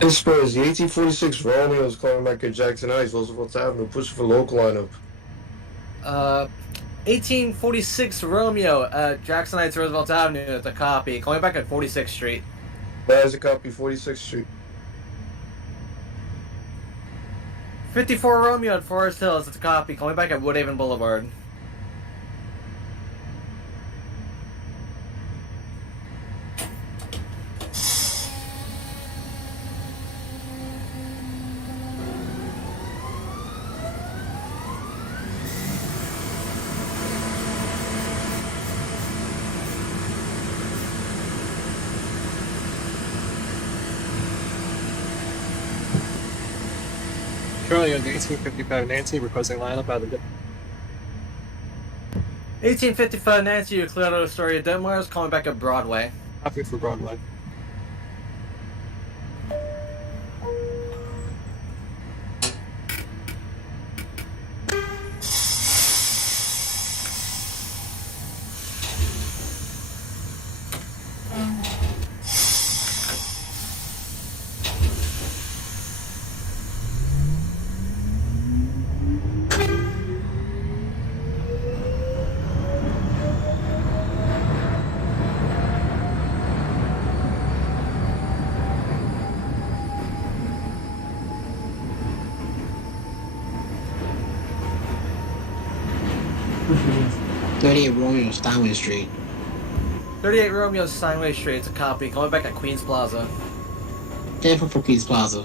This was the 1846 Romeo is calling back at Jackson Heights, Roosevelt Avenue, pushing for local lineup. Uh, 1846 Romeo at Jackson Heights, Roosevelt Avenue. It's a copy. Calling back at 46th Street. That is a copy, 46th Street. 54 Romeo at Forest Hills. It's a copy. Calling back at Woodhaven Boulevard. Charlie on the 1855 Nancy, requesting lineup out of the 1855 Nancy, Clear Astoria Denmark. Calling back at Broadway. copy for Broadway. Romeo, Steinway Street. 38 Romeo, Steinway Street. It's a copy. Calling back at Queens Plaza. Tampa for Queens Plaza.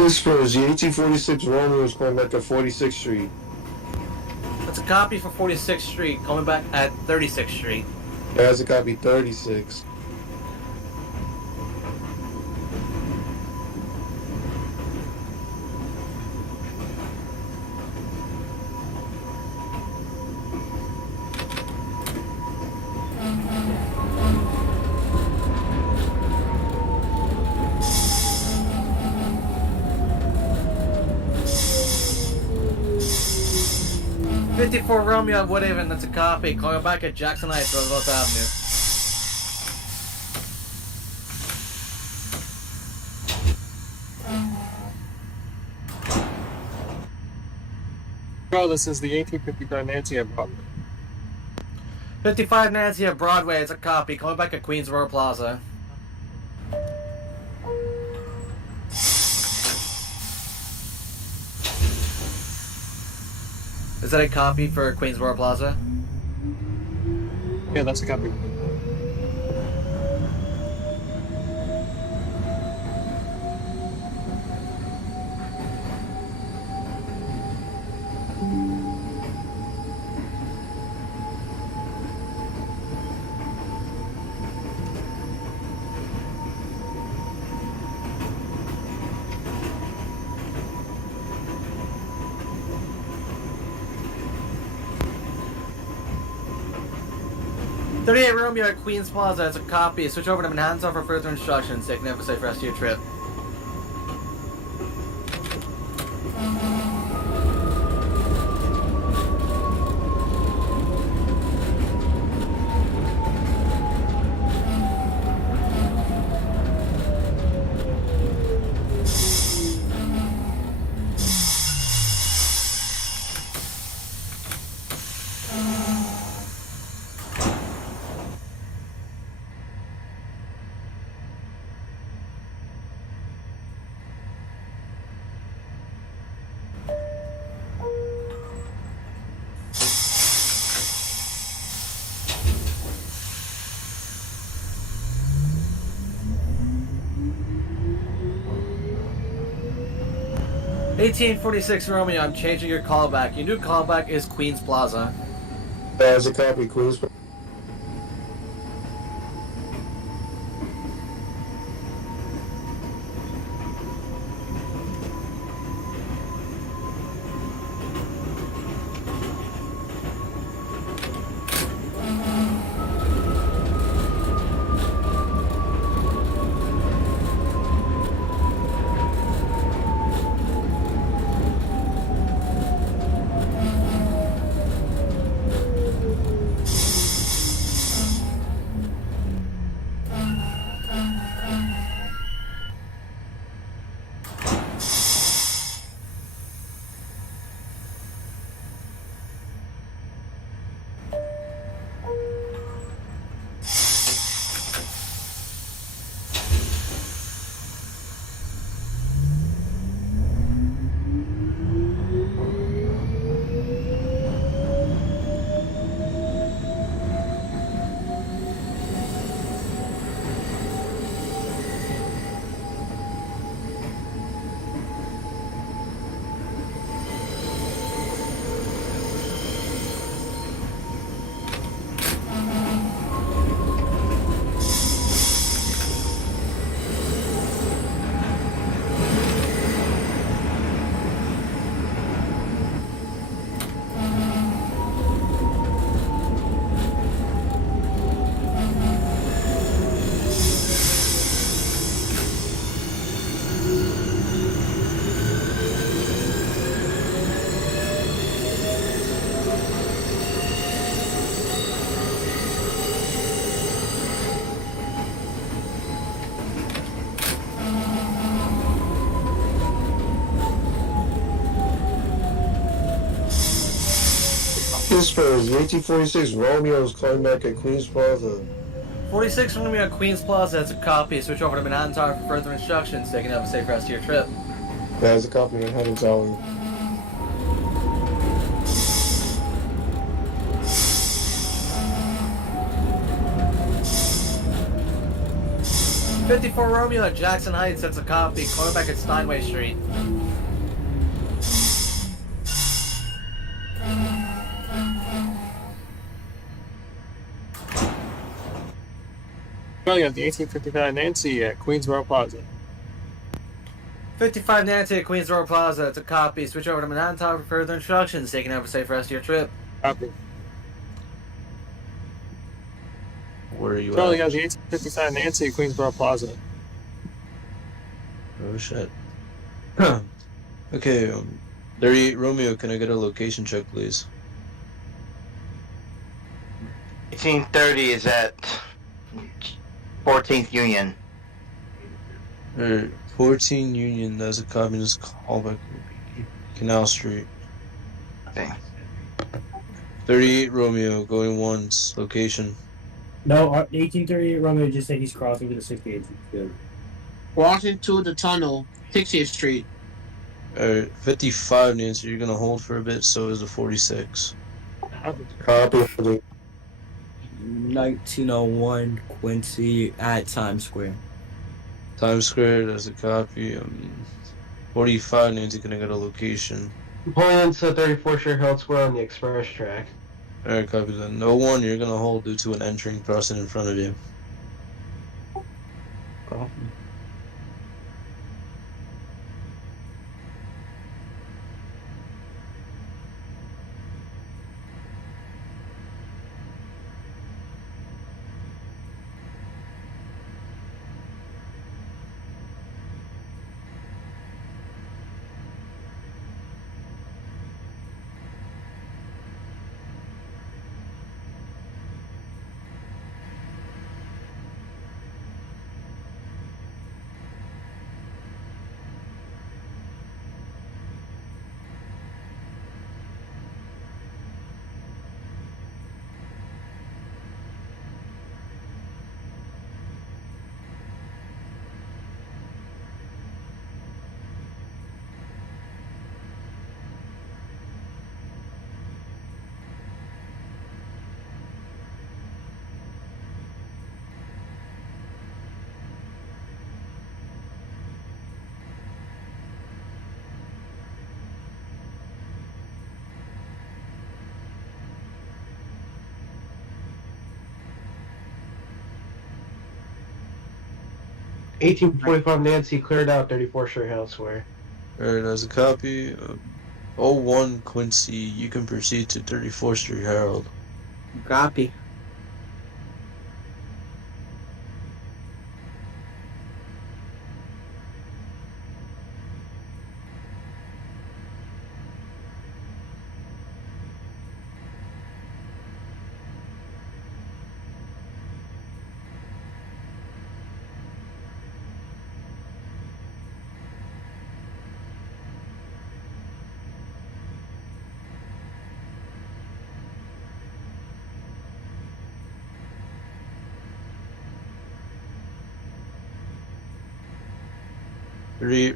This was the 1846 Romeo is calling back at 46th Street. It's a copy for 46th Street. Calling back at 36th Street. That is a copy, 36. '54 Romeo at Woodhaven. That's a copy. Calling back at Jackson Heights, Roosevelt Avenue. Charlie, this is the 1855 Nancy at Broadway. 55 Nancy at Broadway, it's a copy. Calling back at Queensboro Plaza. Is that a copy for Queensboro Plaza? Yeah, that's a copy. .38 Romeo at Queens Plaza, it's a copy. Switch over to Manhattan for further instructions. Take an have a safe rest of your trip. .1846 Romeo, I'm changing your callback. Your new callback is Queens Plaza. As a copy, Queens. This Spurs, 1846 Romeo is calling back at Queens Plaza. 46 Romeo at Queens Plaza, it's a copy. Switch over to Manhattan Tower for further instructions. Take an have a safe rest of your trip. As a copy, Manhattan Tower. .54 Romeo at Jackson Heights, that's a copy. Calling back at Steinway Street. Calling out the 1855 Nancy at Queensboro Plaza. 55 Nancy at Queensboro Plaza, it's a copy. Switch over to Manhattan Tower for further instructions. Take an have a safe rest of your trip. Copy. Where are you Calling at? out the 1855 Nancy at Queensboro Plaza. Oh shit. Okay, 38 Romeo, can I get a location check, please? 1830 is at 14th Union. 14 Union, that's a communist callback. Canal Street. Okay. 38 Romeo going once. Location. No, 1838 Romeo just said he's crossing to the 68th. Good. Crossing to the tunnel, 60th Street. Alright, 55 Nancy, you're gonna hold for a bit, so is the 46. Copy. 1901 Quincy at Times Square. Times Square, there's a copy. 45 Nancy, gonna get a location. Pulling into 34th Street Herald Square on the express track. Alright, copy then. No one, you're gonna hold due to an entering crossing in front of you. $18.45 Nancy cleared out 34th Street Herald Square. Alright, there's a copy. 01 Quincy, you can proceed to 34th Street Herald. Copy.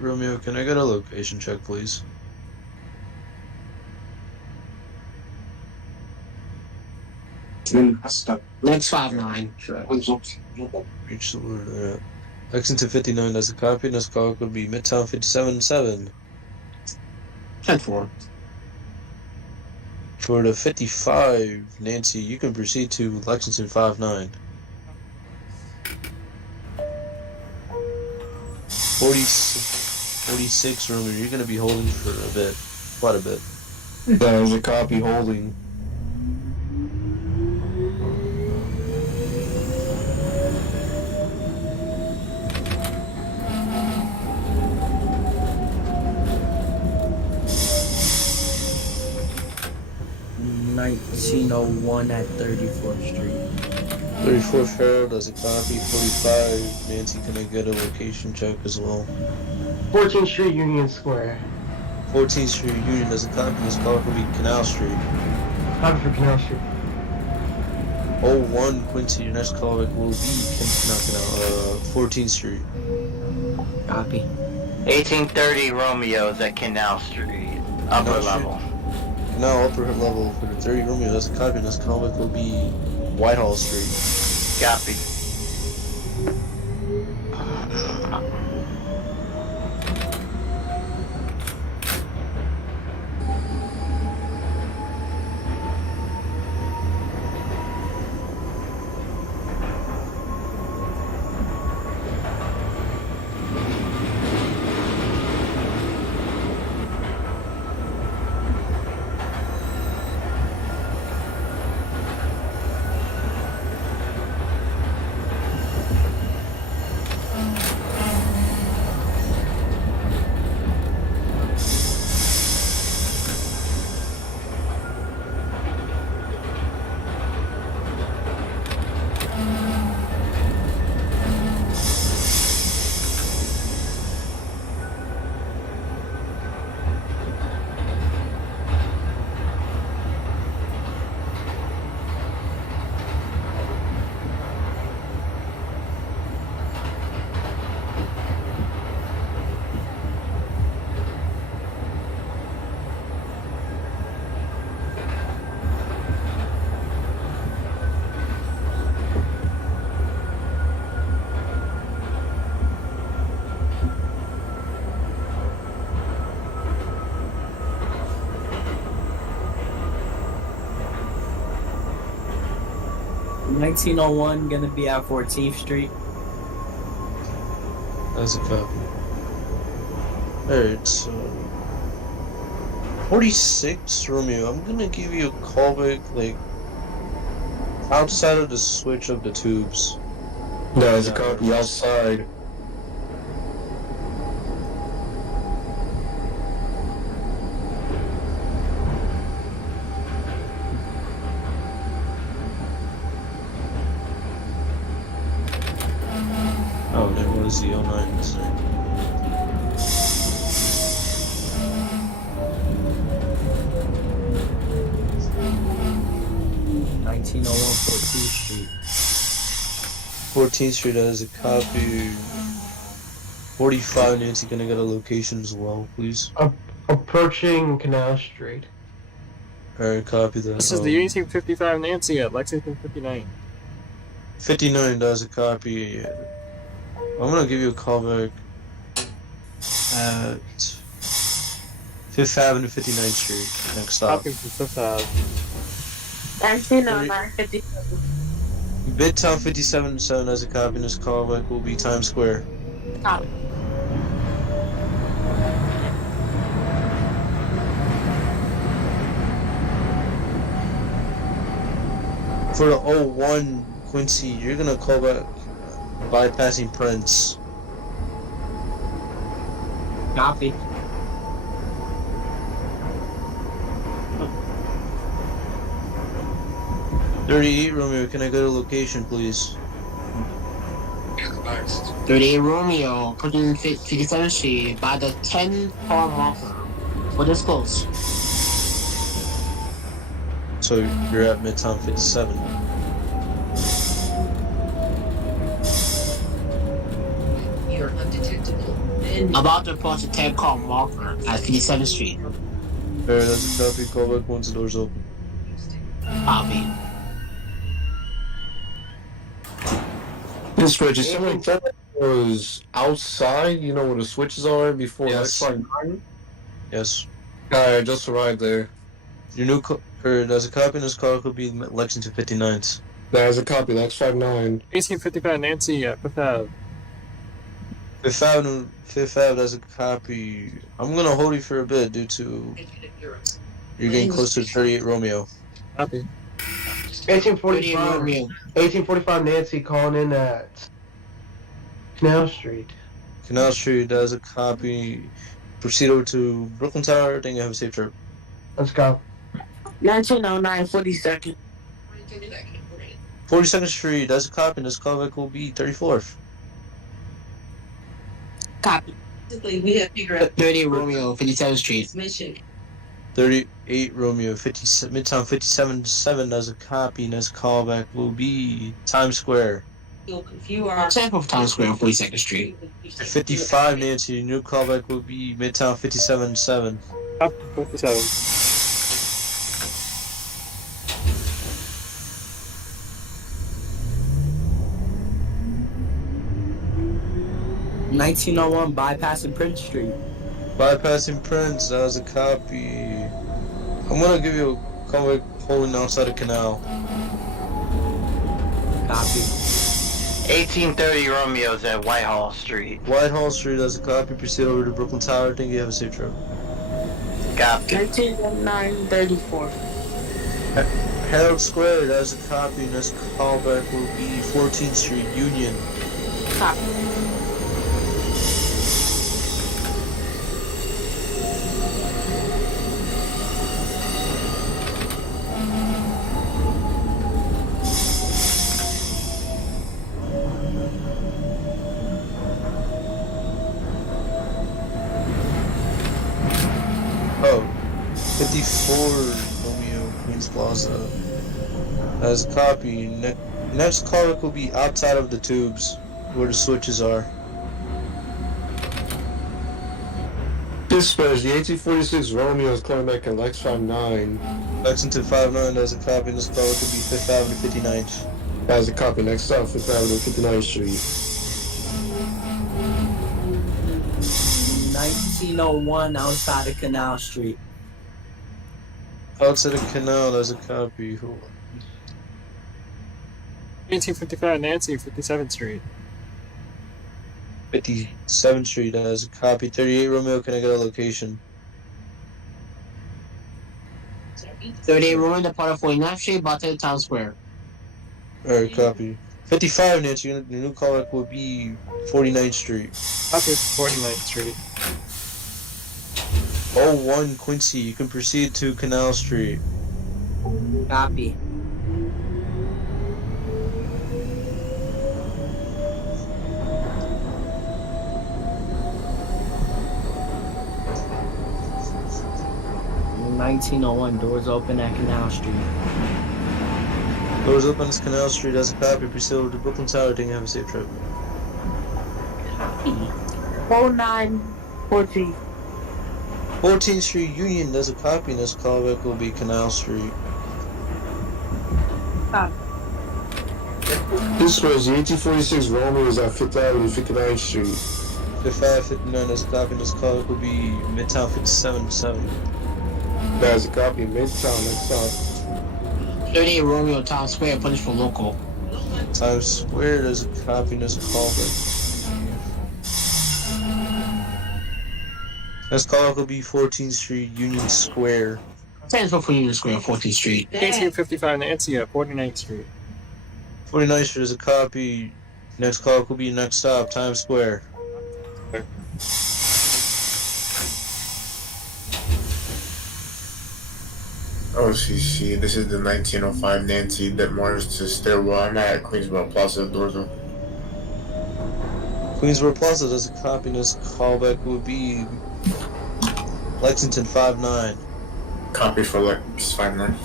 Romeo, can I get a location check, please? Next 5-9. Reach the word there. Lexington 59, that's a copy, and this call would be Midtown 57-7. 10-4. For the 55, Nancy, you can proceed to Lexington 59. 46 Romeo, you're gonna be holding for a bit. Quite a bit. There's a copy holding. $19.01 at 34th Street. 34th Herald, that's a copy. 45, Nancy, can I get a location check as well? 14th Street Union Square. 14th Street Union, there's a copy. This call could be Canal Street. Copy for Canal Street. 01 Quincy, your next callback will be 14th Street. Copy. 1830 Romeo is at Canal Street, upper Canal Street. level. Now upper level for the 30 Romeo, that's a copy. This callback will be Whitehall Street. Copy. 1901 gonna be at 14th Street. That's a copy. Alright, so 46 Romeo, I'm gonna give you a callback like outside of the switch of the tubes. There's a copy outside. Oh, that was the 09. Sorry. $19.01 14th Street. 14th Street has a copy. 45 Nancy, can I get a location as well, please? Approaching Canal Street. Alright, copy that. This is the Unity 55 Nancy at Lexington 59. 59 does a copy. I'm gonna give you a call back at 5th Avenue, 59th Street. Next stop. Copy from 5th Ave. 190957. Midtown 57 has a copy, and this callback will be Times Square. Copy. For the 01 Quincy, you're gonna call back bypassing Prince. Copy. .38 Romeo, can I get a location, please? 38 Romeo, putting 57th Street by the 10-car marker. What is close? So you're at Midtown 57. You're undetectable. About to approach the 10-car marker at 57th Street. Alright, that's a copy. Call back once the door's open. Copy. This Reggie, someone thought it was outside, you know where the switches are before Yes. X59? Yes. Alright, I just arrived there. Your new there's a copy in this car could be Lexington 59th. There's a copy, the X59. 1855 Nancy at 5th Ave. 5th Ave, there's a copy. I'm gonna hold you for a bit due to you're getting close to 38 Romeo. Copy. 1845. 1845 Nancy calling in at Canal Street. Canal Street, there's a copy. Proceed over to Brooklyn Tower. Thank you. Have a safe trip. Let's go. 1909 42nd. 42nd Street, there's a copy. And this callback will be 34th. Copy. We have figured out 38 Romeo, 57th Street. mission. 38 Romeo, Midtown 57 there's a copy. And this callback will be Times Square. You are Sample of Times Square, 42nd Street. 55 Nancy, new callback will be Midtown 57. Copy 57. 1901 bypassing Prince Street. Bypassing Prince, that was a copy. I'm gonna give you a callback holding outside the canal. Copy. 1830 Romeo's at Whitehall Street. Whitehall Street, that's a copy. Proceed over to Brooklyn Tower. Thank you. Have a safe trip. Copy. 1909 34. Herald Square, that's a copy. And this callback will be 14th Street, Union. Copy. Oh, 54 Romeo, Queens Plaza. As a copy. Next callback will be outside of the tubes, where the switches are. Dispatch, the 1846 Romeo is calling back at Lex 59. Lexington 59, there's a copy. And this callback will be 5th Avenue, 59th. There's a copy, next stop, 5th Avenue, 59th Street. 1901 outside of Canal Street. Outside the canal, there's a copy. 1855 Nancy, 57th Street. 57th Street has a copy. 38 Romeo, can I get a location? 38 Romeo, departed 49th Street, about to Times Square. Alright, copy. 55 Nancy, your new callback will be 49th Street. Copy 49th Street. 01 Quincy, you can proceed to Canal Street. Copy. $19.01, doors open at Canal Street. Doors open as Canal Street as a copy. Proceed over to Brooklyn Tower. Didn't have a safe trip. Copy. 0914. 14th Street Union, there's a copy, and this callback will be Canal Street. This was the 1846 Romeo is at 5th Avenue, 59th Street. 5559, there's a copy, and this callback will be Midtown 57-7. There's a copy, Midtown, next stop. 38 Romeo, Times Square, punished for local. Times Square, there's a copy, and this callback. This callback will be 14th Street Union Square. Transfer for Union Square, 14th Street. 1855 Nancy at 49th Street. 49th Street is a copy. Next callback will be next stop, Times Square. OCC, this is the 1905 Nancy that mortars to stairwell. I'm at Queensboro Plaza, doors open. Queensboro Plaza does a copy, and this callback will be Lexington 59. Copy for Lex 59.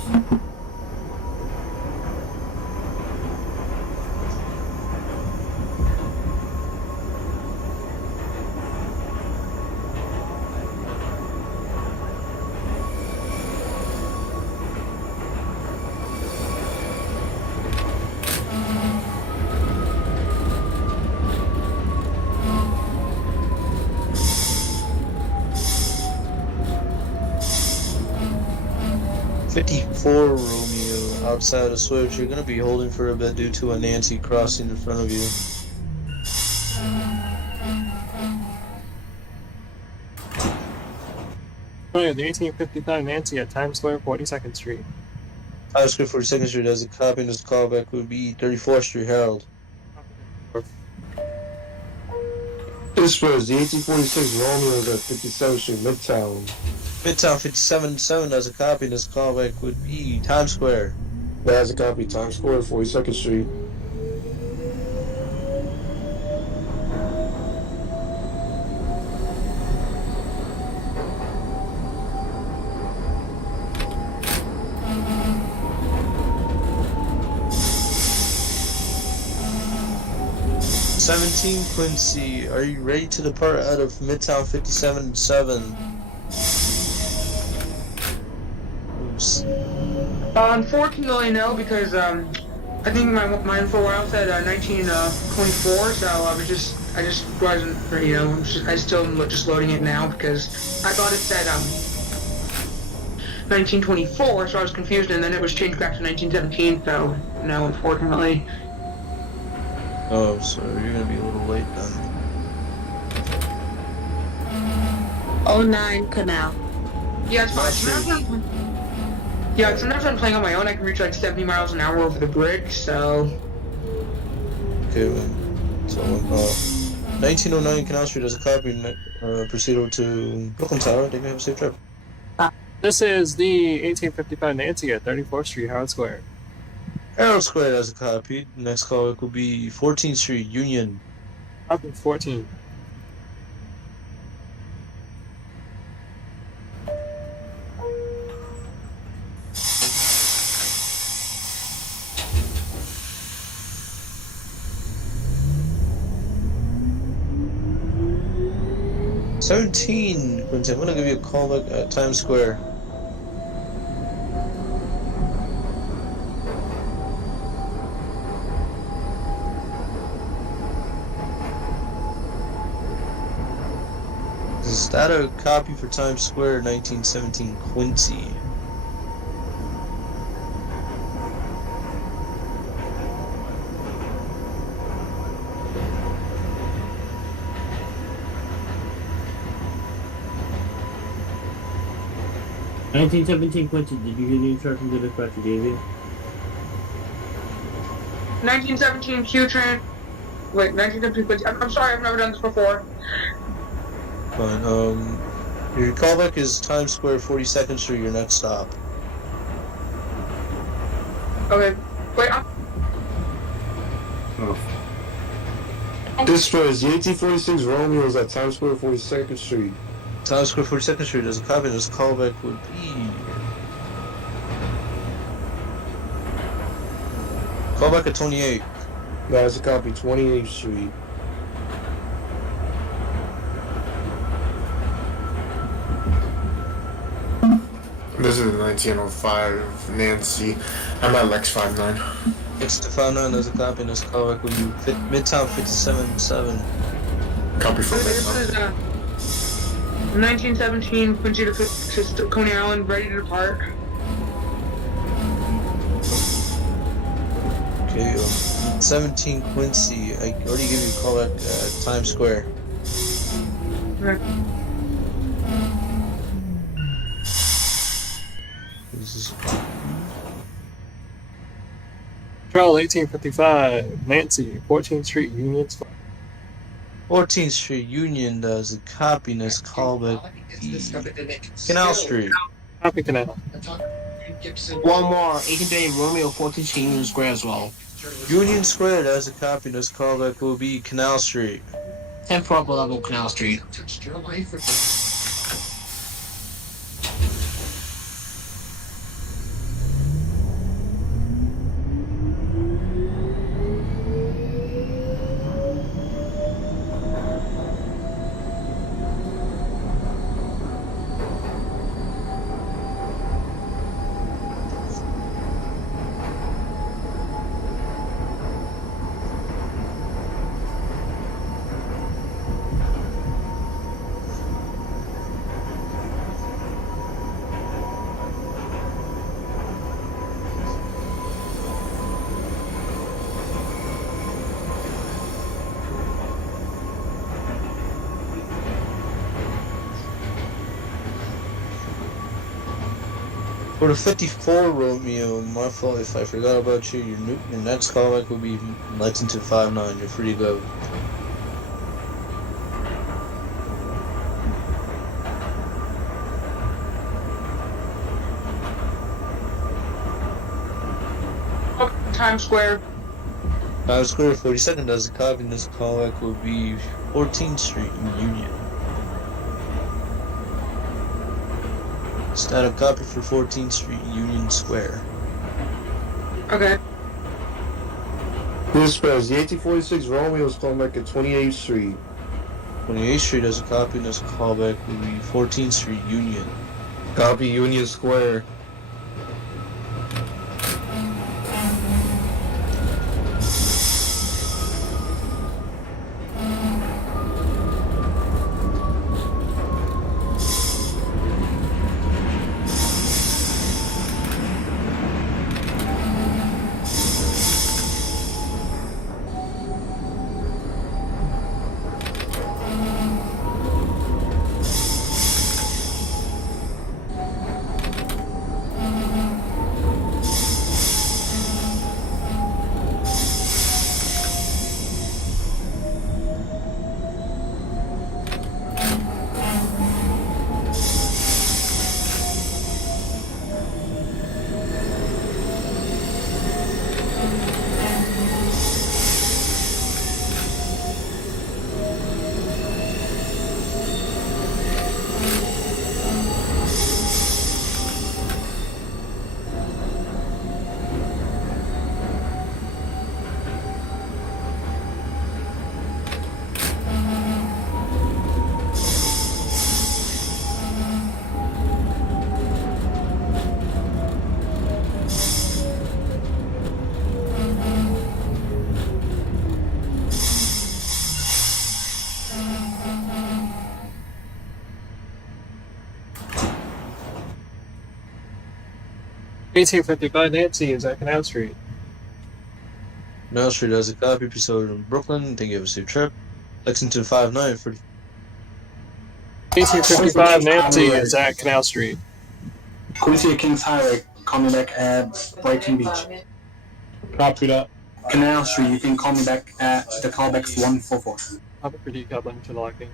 Romeo, outside of Switch, you're gonna be holding for a bit due to a Nancy crossing in front of you. Oh yeah, the 1855 Nancy at Times Square, 42nd Street. Times Square 42nd Street has a copy, and this callback would be 34th Street Herald. This was the 1846 Romeo is at 57th Street, Midtown. Midtown 57-7 has a copy, and this callback would be Times Square. There's a copy, Times Square, 42nd Street. '17 Quincy, are you ready to depart out of Midtown 57-7? Unfortunately, no, because I think my info out said 1924, so I just wasn't, I still am just loading it now because I thought it said 1924, so I was confused, and then it was changed back to 1917. So no, unfortunately. Oh, so you're gonna be a little late then. 09 Canal. Yeah, it's fine. Sometimes when I'm playing on my own, I can reach like 70 miles an hour over the bridge, so... Okay, so 1909 Canal Street has a copy, proceed over to Brooklyn Tower. They can have a safe trip. This is the 1855 Nancy at 34th Street, Howard Square. Herald Square has a copy. Next call will be 14th Street Union. Copy 14. Quincy, I'm gonna give you a call back at Times Square. Is that a copy for Times Square 1917 Quincy? 1917 Quincy, did you hear the instructions of the question, David? 1917 Q-Train. Wait, 1917 Quincy. I'm sorry, I've never done this before. Fine. Your callback is Times Square, 42nd Street. Your next stop. Okay. Wait, This was the 1846 Romeo is at Times Square, 42nd Street. Times Square, 42nd Street. There's a copy. This callback would be callback at 28. That's a copy, 28th Street. This is 1905 Nancy. I'm at Lex 59. It's to 59. There's a copy. This callback would be Midtown 57-7. Copy from this Midtown. is 1917 Quincy to Coney Island, ready to depart. Okay. 17 Quincy. I already gave you a callback at Times Square. Okay. Travel 1855, Nancy, 14th Street, Union Square. 14th Street Union does a copy. This callback. Canal Street. Copy Canal. One more, 1830 Romeo, 14th Street, Union Square as well. Union Square does a copy. This callback will be Canal Street. 10 4 level Canal Street. For the 54 Romeo, my fault if I forgot about you. Your next callback will be Lexington 59. You're free to go. Times Square. Times Square, 42nd does a copy. This callback will be 14th Street in Union. Static copy for 14th Street, Union Square. Okay. This was the 1846 Romeo is calling back at 28th Street. 28th Street has a copy, and this callback will be 14th Street, Union. Copy Union Square. $18.55 Nancy is at Canal Street. Canal Street has a copy episode in Brooklyn. Thank you. Have a safe trip. Lexington 59 for 1855 Nancy is at Canal Street. Quincy at Kings Highway, call me back at Brighton Beach. Copy that. Canal Street, you can call me back at the callback's 144. Copy for decab interlocking.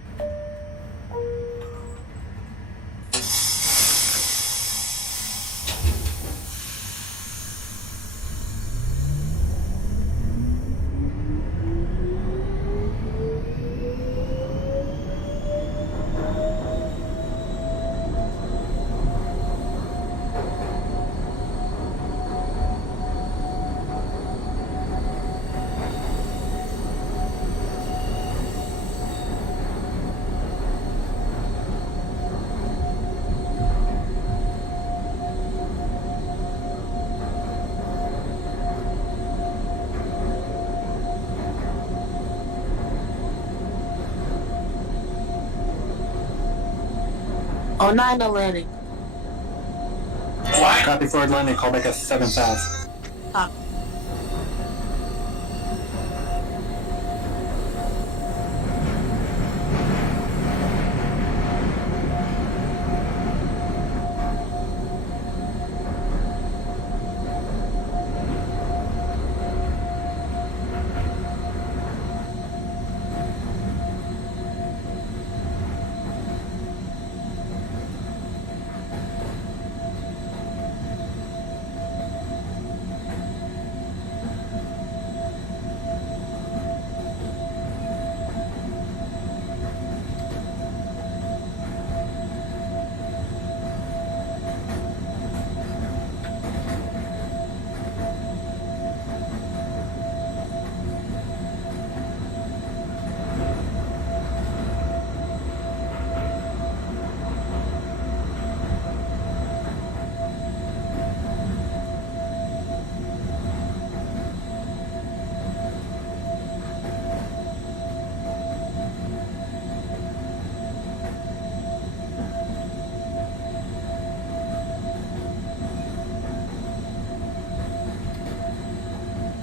Oh, 9 Atlantic. Copy for Atlantic, call back at 7,000. Copy.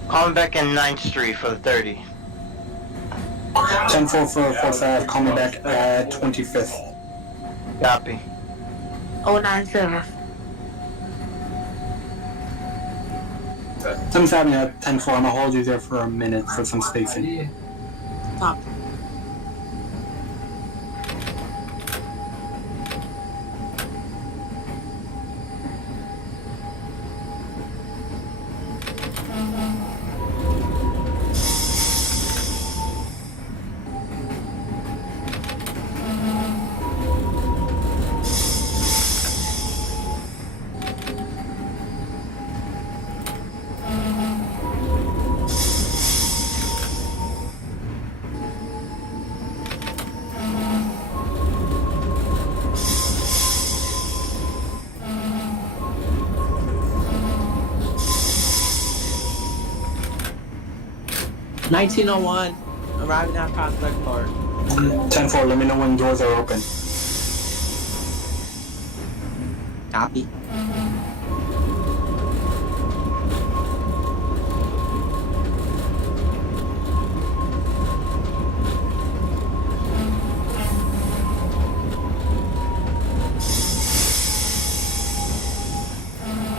Call me back in 9th Street for the 30. 10-4-4-5, call me back at 25th. Copy. 097. 7th Avenue at 10-4, I'm gonna hold you there for a minute for some spacing. Copy. $19.01. Arriving at Prospect Park. 10-4, let me know when doors are open. Copy.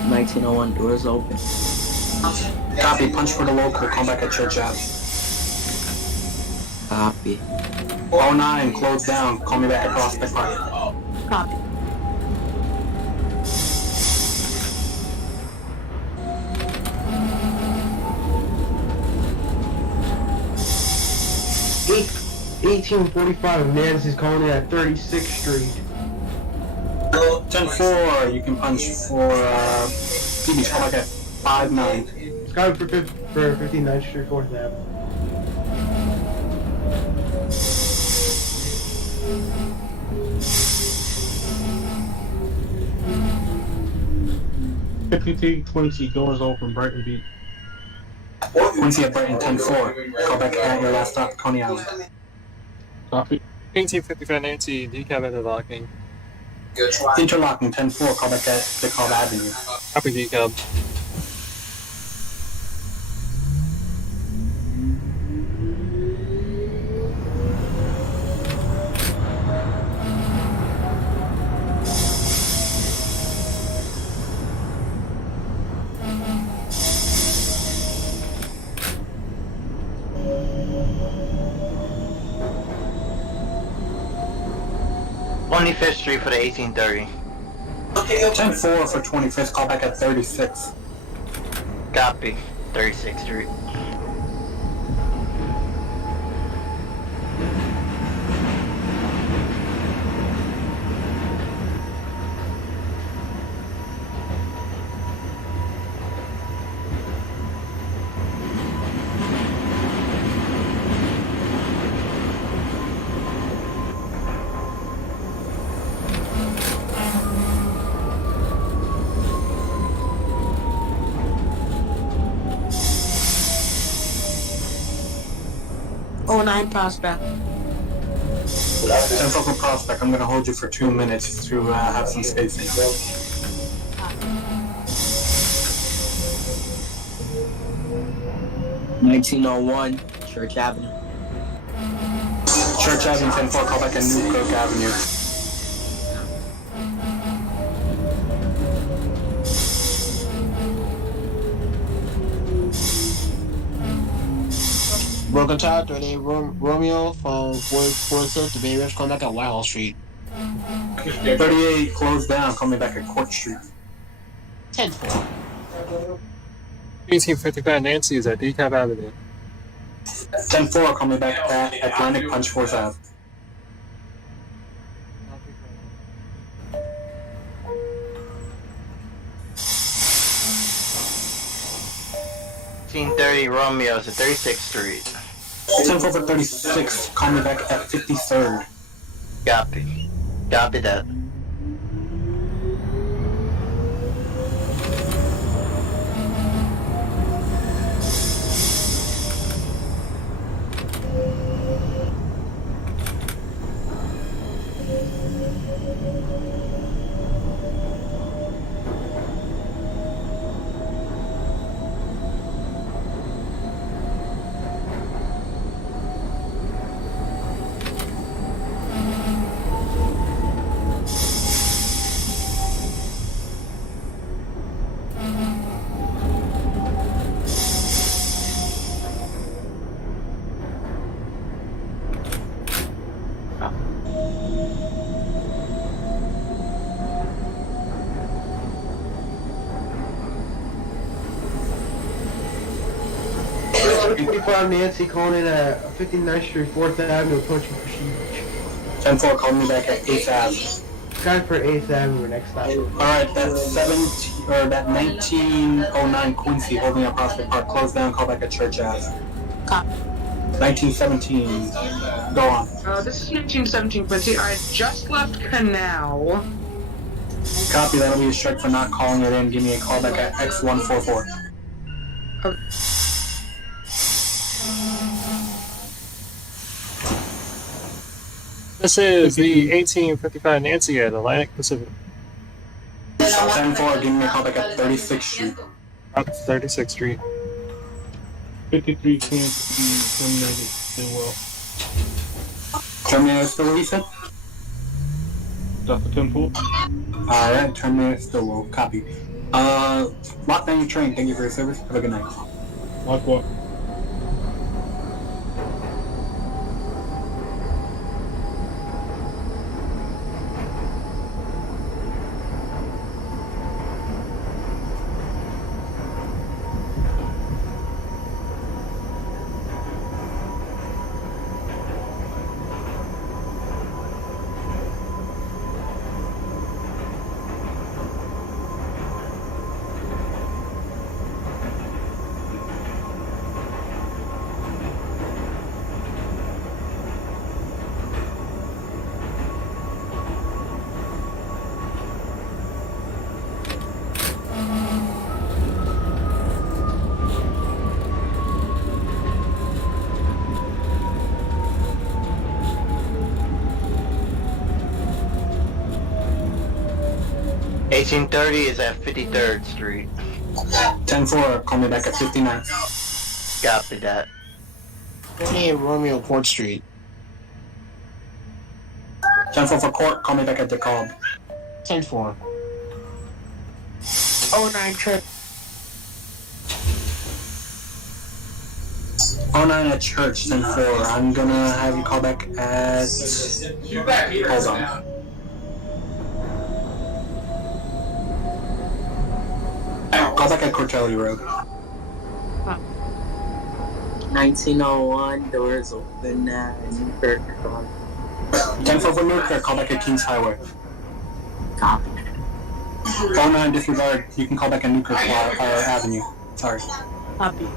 $19.01, doors open. Copy, punch for the local, call back at Church Ave. Copy. 09, close down, call me back at Prospect Park. Copy. Eight, 1845 Nancy's Coney at 36th Street. 10-4, you can punch for PB, call back at 5-9. Sky for 59th Street, 4th Ave. Quincy, doors open, Brighton Beach. Quincy at Brighton, 10-4, call back at your last stop, Coney Island. Copy. 1855 Nancy, decab interlocking. Interlocking, 10-4, call back at DeKalb Avenue. Copy decab. 25th Street for the 1830. 10-4 for 25th, call back at 36. Copy. 36th Street. Oh, 09 Prospect. 10-4 for Prospect, I'm gonna hold you for 2 minutes to have some spacing. 1901 Church Avenue. Church Avenue, 10-4, call back at Newkirk Avenue. Broken Tower, 38 Romeo from 46 to Bay Ridge, come back at Whitehall Street. 38, closed down, coming back at Court Street. 10-4. 1855 Nancy is at DeKalb Avenue. 10-4, coming back at Atlantic Punch Force Ave. Romeo's at 36th Street. 10-4 for 36, coming back at 53rd. Copy. Copy that. Nancy Coney at 59th Street, 4th Avenue, approaching Prestige. 10-4, call me back at 8th Ave. Guy for 8th Avenue, next stop. Alright, that's 1909 Quincy holding up Prospect Park. Close down, call back at Church Ave. 1917. Go on. This is 1917 Quincy. I just left Canal. Copy, that'll be a strike for not calling it in. Give me a call back at X144. Okay. This is the 1855 Nancy at Atlantic Pacific. 10-4, give me a call back at 36th Street. Up 36th Street. 53 can't be terminated Stillwell. Terminated Stillwell, you said? That's the temple. Alright, terminated Stillwell. Copy. Lock down your train. Thank you for your service. Have a good night. Like what? $1830 is at 53rd Street. 10-4, call me back at 59. Copy that. 28 Romeo, Court Street. 10-4 for Court, call me back at DeKalb. 10-4. 09 Church. 09 at Church, 10-4. I'm gonna have you call back at... Hold on. Call back at Cortelli Road. 1901, doors open at Newkirk. 10-4 for Newkirk, call back at Kings Highway. Copy. 09, disregard, you can call back at Newkirk Avenue. Sorry. Copy.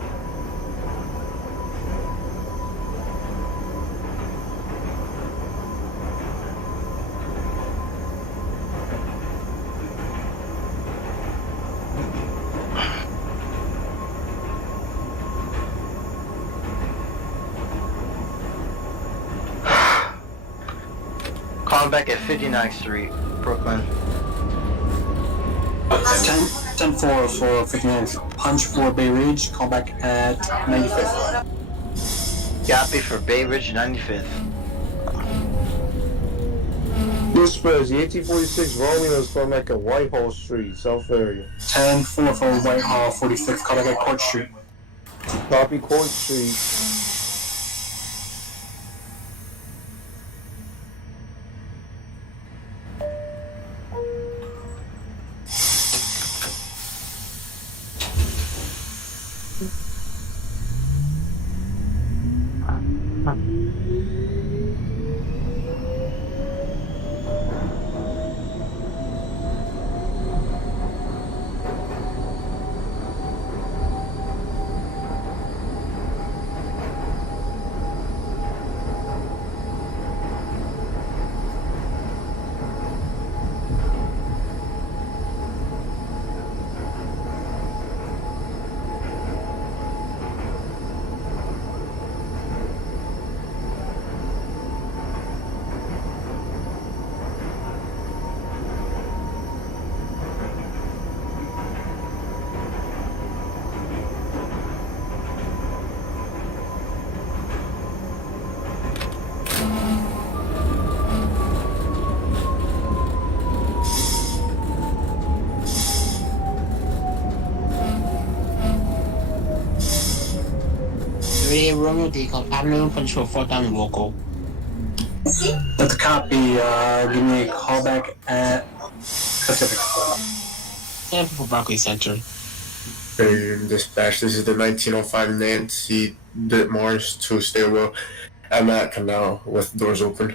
Calling back at 59th Street, Brooklyn. 10-4 for 59. Punch for Bay Ridge, call back at 95th. Copy for Bay Ridge 95th. Whispers, the 1846 Romeo is calling back at Whitehall Street, South area. 10-4 for Whitehall 46, call back at Court Street. Copy Court Street. Romeo Deacon, Avenue, control 4 down local. That's a copy, give me a call back at Pacific. 10 for Berkeley Center. Hey, dispatch, this is the 1905 Nancy Ditmars to Stairwell. I'm at Canal with doors open.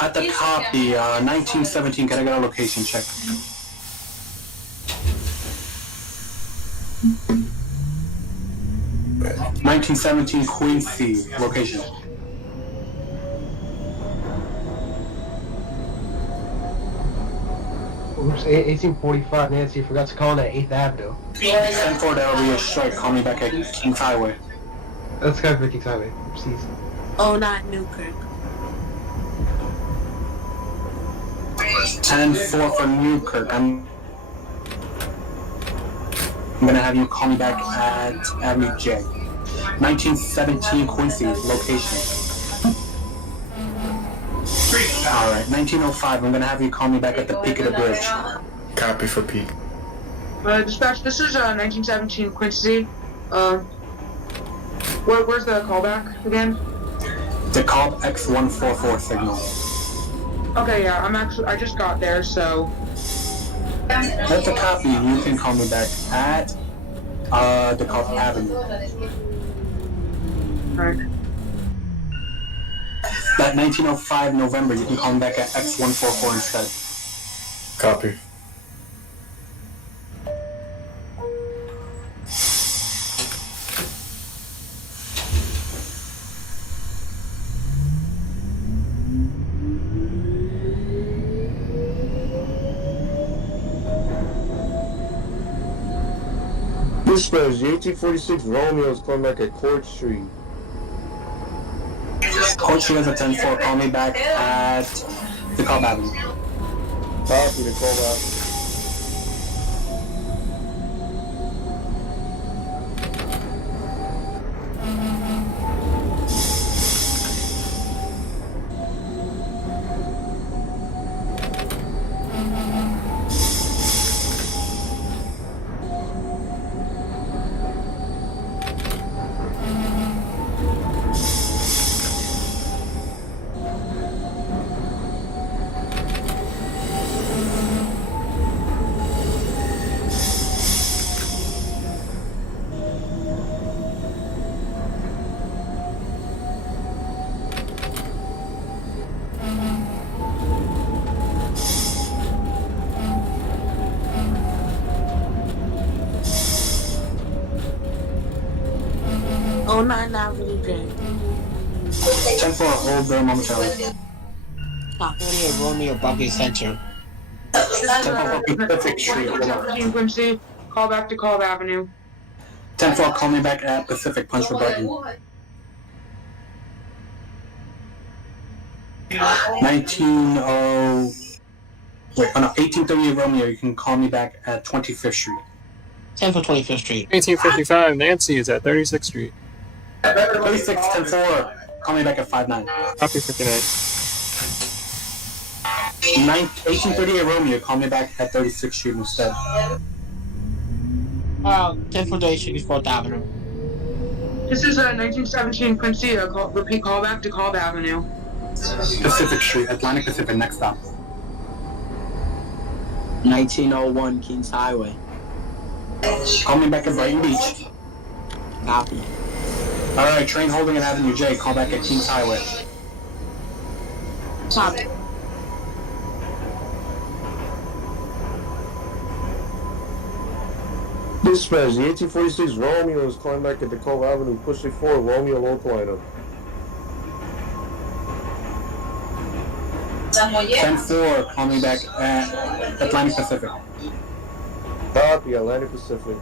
At the copy, 1917, can I get a location check? (1917) Quincy, location. Oops, 1845 Nancy, forgot to call it at 8th Avenue. 10-4, that'll be a strike, call me back at Kings Highway. Let's go for Kings Highway. Oopsies. 09, Newkirk. 10-4 for Newkirk. I'm gonna have you call me back at Avenue J. 1917 Quincy, location. Alright, 1905, I'm gonna have you call me back at the peak of the bridge. Copy for peak. Dispatch, this is 1917 Quincy. Where's the callback again? The call X144 signal. Okay, yeah, I just got there, so... That's a copy, you can call me back at DeKalb Avenue. Alright. That 1905 November, you can call me back at X144 instead. Copy. Whispers, the 1846 Romeo is calling back at Court Street. Court Street is a 10-4, call me back at DeKalb Avenue. Copy the call out. 09 Avenue J. 10-4, hold there momentarily. Copy. 38 Romeo, Buckley Center. 10-4, Pacific Street. 1917 Quincy, call back to Cobb Avenue. 10-4, call me back at Pacific, punch the button. 1838 Romeo, you can call me back at 25th Street. 10 for 25th Street. 1855 Nancy is at 36th Street. 36, 10-4, call me back at 59. Copy 59. 1838 Romeo, call me back at 36th Street instead. 10 for 34th Avenue. This is 1917 Quincy, repeat call back to Cobb Avenue. Pacific Street, Atlantic Pacific, next stop. 1901 Kings Highway. Call me back at Brighton Beach. Copy. Alright, train holding at Avenue J, call back at Kings Highway. Copy. Dispatch, the 1846 Romeo is calling back at the Cove Avenue, push it forward, Romeo local lineup. 10-4, call me back at Atlantic Pacific. Copy, Atlantic Pacific.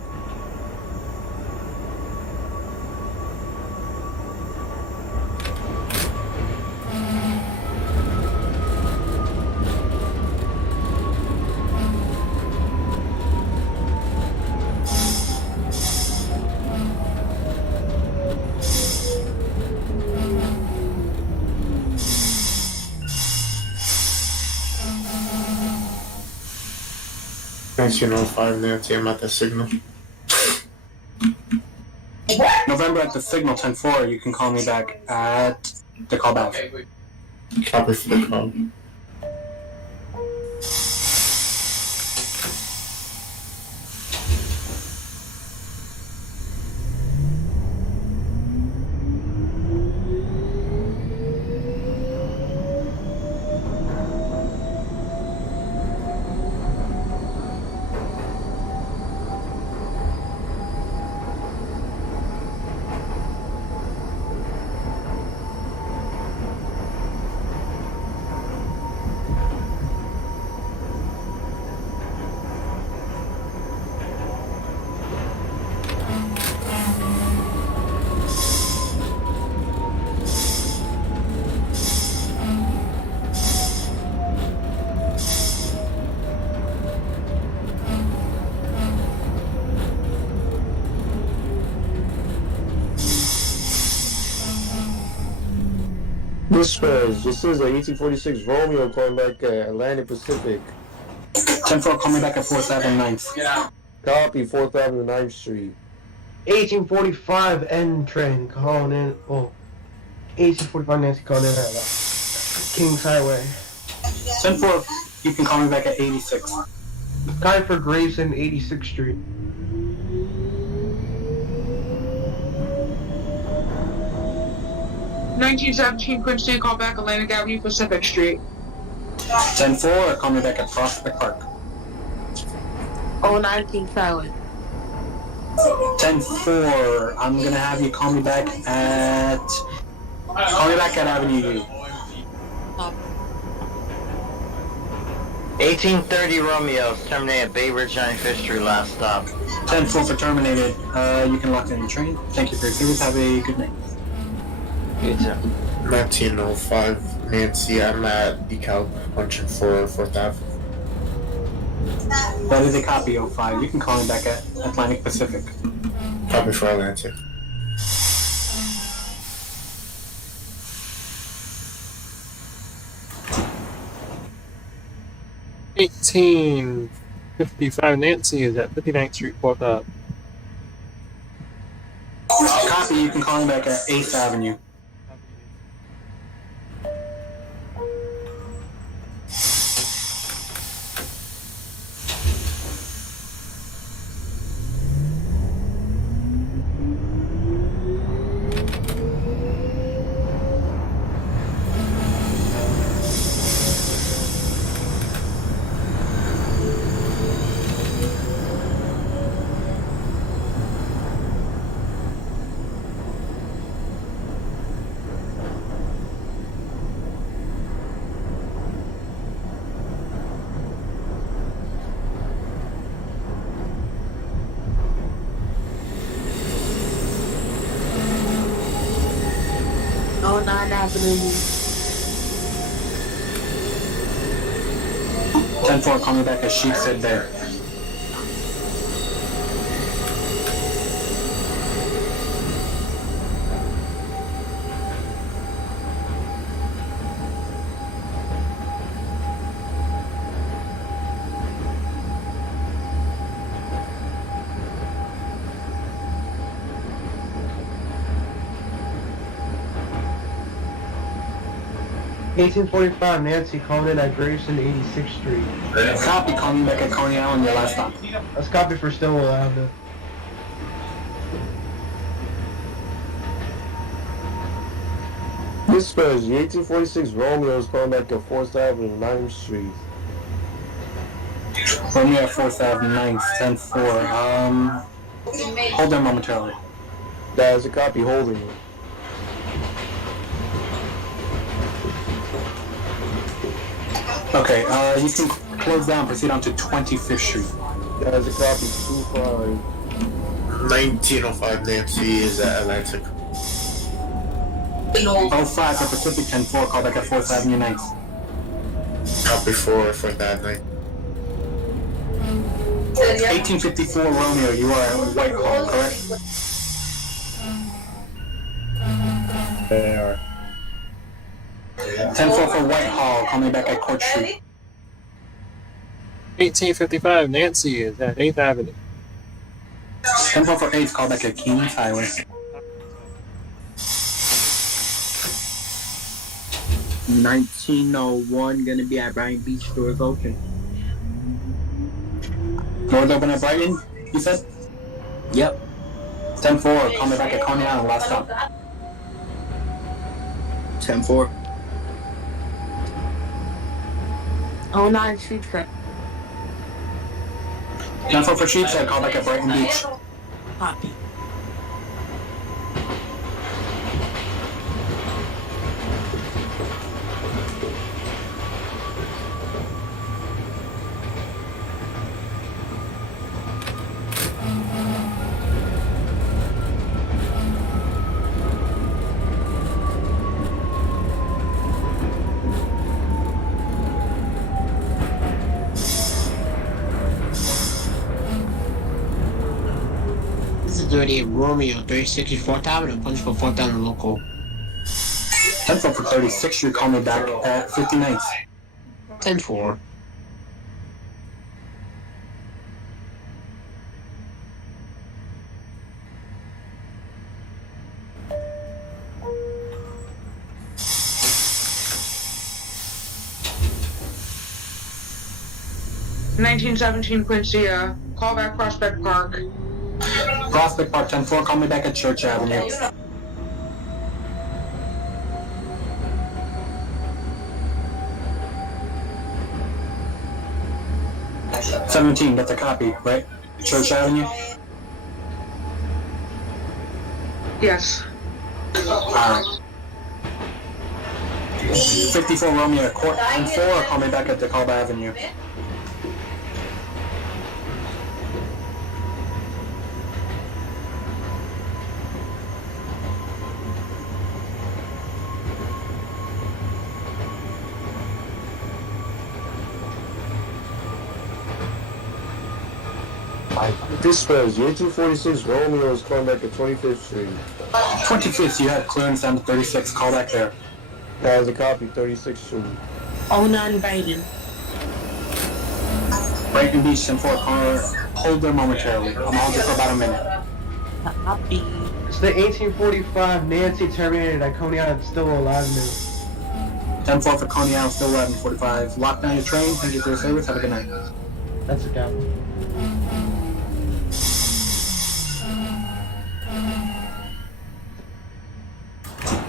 Nice, 1905 Nancy, I'm at the signal. November at the signal, 10-4, you can call me back at the callback. Copy for the call. Dispatch, this is a 1846 Romeo calling back at Atlantic Pacific. 10-4, call me back at 4th Avenue 9th. Copy, 4th Avenue, 9th Street. 1845 N train calling in. Oh, 1845 Nancy calling in at Kings Highway. 10-4, you can call me back at 86. Guy for Grayson, 86th Street. 1917 Quincy, call back Atlantic Avenue, Pacific Street. 10-4, call me back at Prospect Park. 09 Kings Highway. 10-4, I'm gonna have you call me back at Avenue U. 1830 Romeo, terminated at Bay Ridge 95th Street, last stop. 10-4 for terminated. You can lock in the train. Thank you for your service. Have a good night. You too. 1905 Nancy, I'm at DeKalb, punching for 4th Ave. That is a copy, 05. You can call me back at Atlantic Pacific. Copy for Atlantic. $18.55 Nancy is at 59th Street, 4th Ave. Copy, you can call me back at 8th Avenue. 09 Avenue. 10-4, call me back as Sheik said there. Eighteen 45 Nancy calling in at Grayson 86th Street. Copy, call me back at Coney Island, your last stop. Let's copy for Stonewall Avenue. Dispatch, the 1846 Romeo is calling back at 4th Avenue, 9th Street. Romeo at 4th Avenue, 9th, 10-4. Hold there momentarily. That is a copy holding it. Okay, you can close down, proceed on to 25th Street. That is a copy 25. 1905 Nancy is at Atlantic. 05 for Pacific 10-4, call back at 4th Avenue, 9th. Copy for that night. 1854 Romeo, you are at Whitehall, correct? They are. 10-4 for Whitehall, call me back at Court Street. 1855 Nancy is at 8th Avenue. 10-4 for 8th, call back at Kings Highway. 1901 gonna be at Brighton Beach, doors open. Doors open at Brighton, you said? Yep. 10-4, call me back at Coney Island, last stop. 10-4. 09 Street Track. 10-4 for Sheepshead, call back at Brighton Beach. Copy. This is 38 Romeo, 364th Avenue, punch for 4th Avenue local. 10-4 for 36th Street, call me back at 59th. 10-4. $1917 Quincy, call back Prospect Park. Prospect Park, 10-4, call me back at Church Avenue. $17, that's a copy, right? Church Avenue? Yes. Alright. 54 Romeo, Court 10-4, call me back at DeKalb Avenue. Dispatch, the 1846 Romeo is calling back at 25th Street. 25th, you have clearance down to 36, call back there. That is a copy 36th Street. 09 Brighton. Brighton Beach 10-4, hold there momentarily. I'm hold there for about a minute. Copy. It's the 1845 Nancy terminated at Coney Island, Stonewall Avenue. 10-4 for Coney Island, still 11:45. Lock down your train, thank you for your service, have a good night. That's a copy.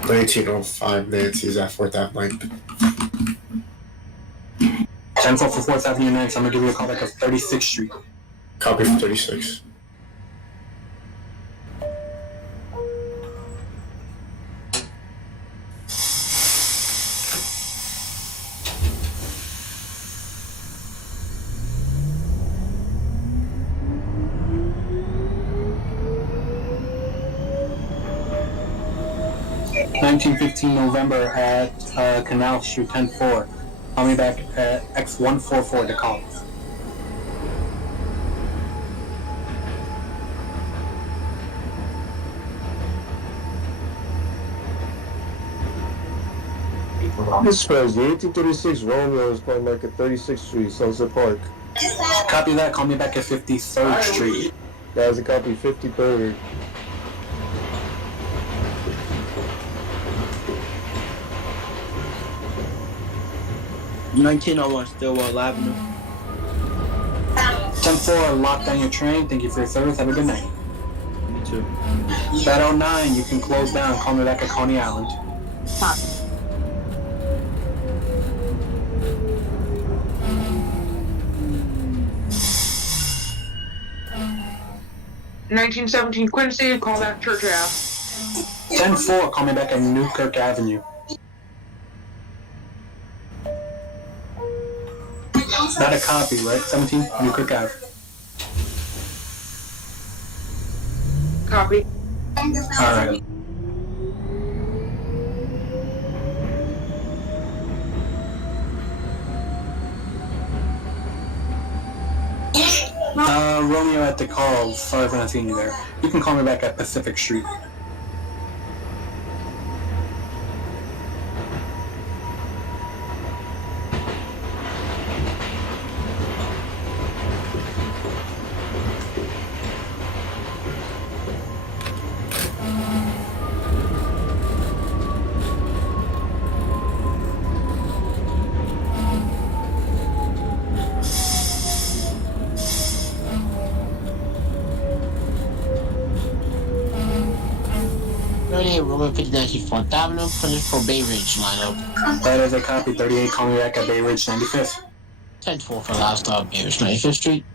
The 1805 Nancy is at 4th Avenue. 10-4 for 4th Avenue next, I'm gonna give you a call back of 36th Street. Copy for 36. 1915 November at Canal Street 10-4. Call me back at X144 to call. Dispatch, the 1836 Romeo is calling back at 36th Street, Sunset Park. Copy that, call me back at 53rd Street. Guys, a copy 53rd. $19.01 Stillwell Avenue. 10-4, lock down your train. Thank you for your service. Have a good night. Me too. That 09, you can close down. Call me back at Coney Island. Copy. $1917 Quincy, call back Church Ave. 10-4, call me back at Newkirk Avenue. Not a copy, right? 17, Newkirk Ave. Copy. Alright. Romeo at the call. Sorry for not seeing you there. You can call me back at Pacific Street. Roman 59 Front Avenue, finished for Bay Ridge lineup. That is a copy. 38, call me back at Bay Ridge 95th. 10-4 for last stop, Bay Ridge 95th Street.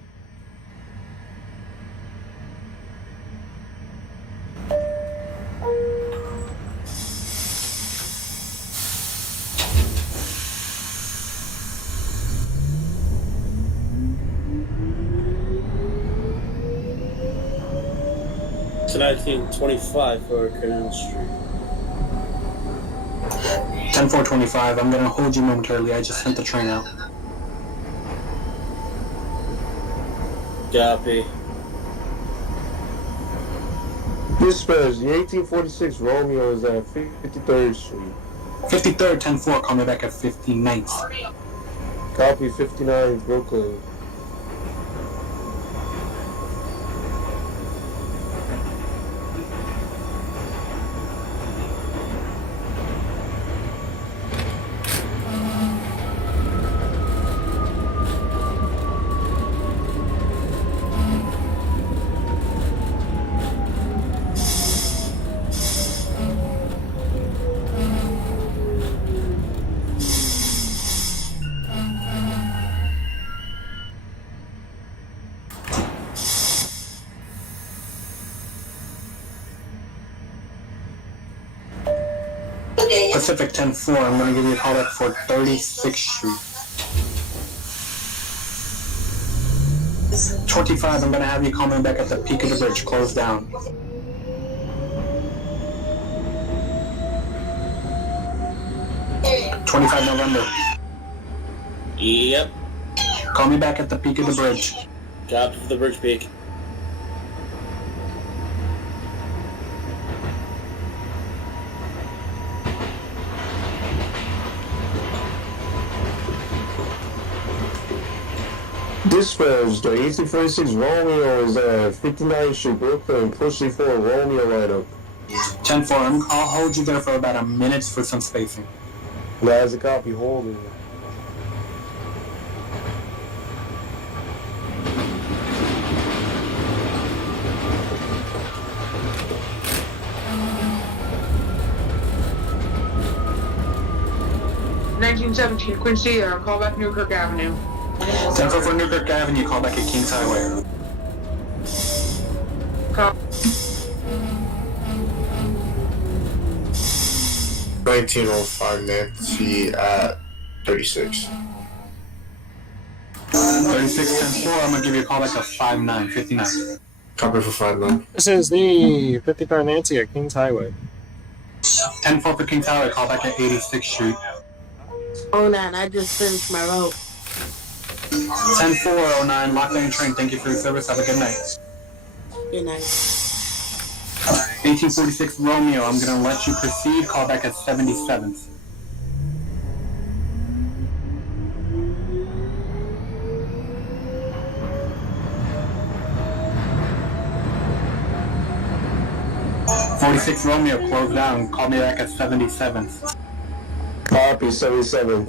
To 1925 for Canal Street. 10-4-25, I'm gonna hold you momentarily. I just sent the train out. Copy. Dispatch, the 1846 Romeo is at 53rd Street. 53rd, 10-4, call me back at 59th. Copy 59, Brooklyn. Pacific 10-4, I'm gonna give you a call back for 36th Street. 25, I'm gonna have you call me back at the peak of the bridge, closed down. 25 November. Yep. Call me back at the peak of the bridge. Copy for the bridge peak. Dispatch, the 1846 Romeo is at 59th Street, Brooklyn, pushing for a Romeo lineup. 10-4, I'll hold you there for about a minute for some spacing. That's a copy, holding. $1917 Quincy, call back Newkirk Avenue. 10-4 for Newkirk Avenue, call back at Kings Highway. Copy. 1905 Nancy at 36. 36 10-4, I'm gonna give you a call back at 59. Copy for 59. This is the 55 Nancy at Kings Highway. 10-4 for King Tower, call back at 86th Street. 09, I just finished my route. 10-409, Lockdown Train, thank you for your service, have a good night. Good night. 1846 Romeo, I'm gonna let you proceed, call back at 77th. '46 Romeo, close down, call me back at 77th. Copy, 77.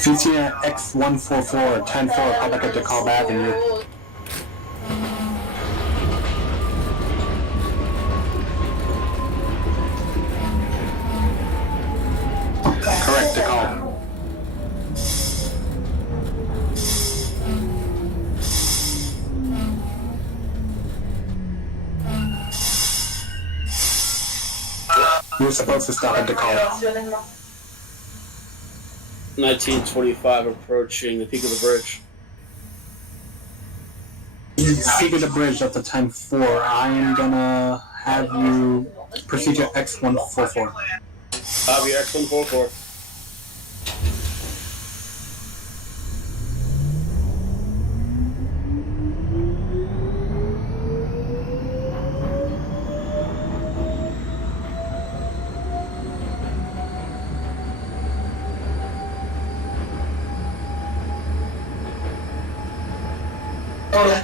Futia X144, 10-4, call back at the call back and you. Correct the call. You were supposed to stop at the call. 1925 approaching the peak of the bridge. Peak of the bridge up to 10-4. I am gonna have you procedure X144. Have your X144.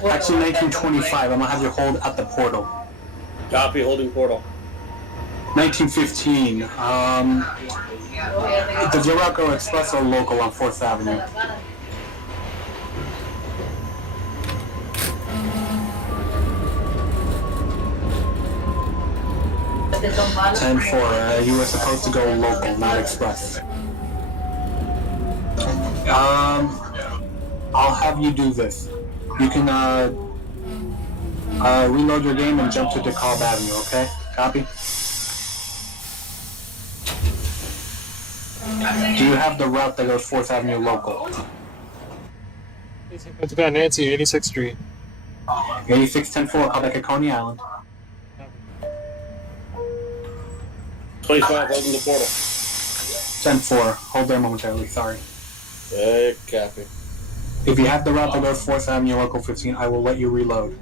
Actually, 1925. I'm gonna have you hold at the portal. Copy, holding portal. 1915. Does your route go express or local on 4th Avenue? $10-4. You were supposed to go local, not express. I'll have you do this. You can reload your game and jump to DeKalb Avenue, okay? Copy? Do you have the route that goes 4th Avenue local? 1855 Nancy, 86th Street. 86-10-4, call back at Coney Island. 25, holding the portal. 10-4, hold there momentarily, sorry. Copy. If you have the route that goes 4th Avenue local 15, I will let you reload.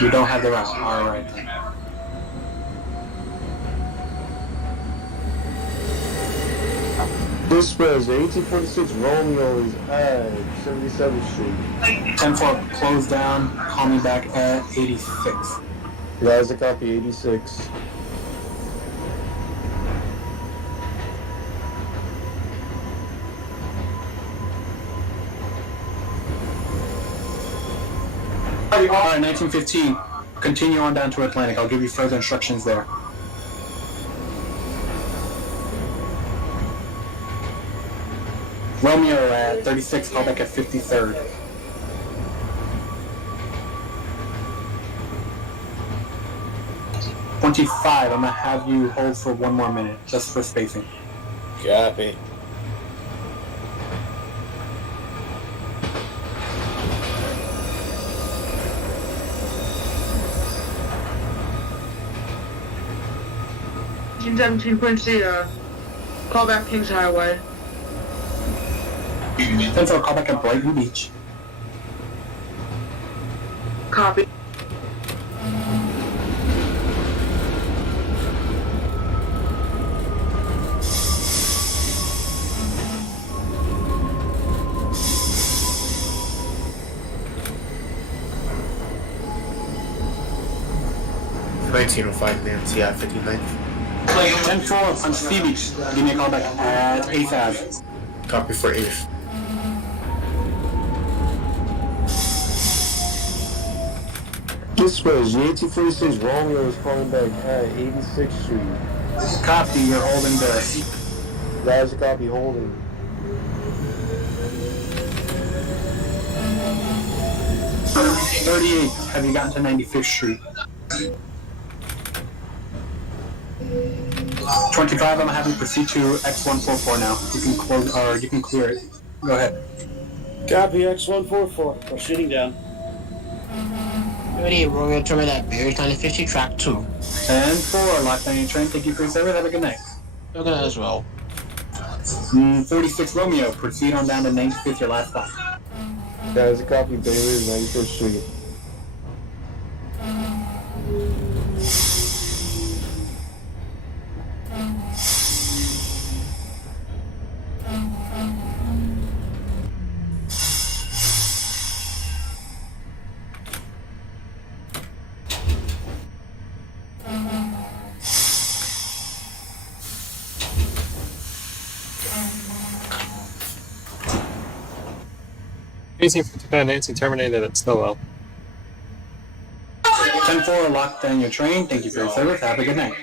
You don't have the route, alright. This was 1846 Romeo is at 77th Street. 10-4, close down, call me back at 86. Guys, a copy 86. Alright, 1915. Continue on down to Atlantic. I'll give you further instructions there. Romeo at 36, call back at 53rd. $25, I'm gonna have you hold for 1 more minute, just for spacing. Copy. Team 17 Quincy, call back Kings Highway. 10-4, call back at Brighton Beach. Copy. Nancy at 59th. 10-4 on Sea Beach. Give me a call back at 8th Ave. Copy for 8th. This was 1846 Romeo is calling back at 86th Street. Copy, you're holding there. That is a copy holding. Have you gotten to 95th Street? 25, I'm gonna have you proceed to X144 now. You can close, or you can clear it. Go ahead. Copy X144. Proceeding down. 30 Romeo Terminal Bears 950 track 2. 10-4, lock down your train. Thank you for your service. Have a good night. Look at that as well. 46 Romeo, proceed on down to 95th, your last stop. That is a copy, Baylor, 91st Street. Nancy terminated at Stillwell. 10-4, lock down your train. Thank you for your service. Have a good night.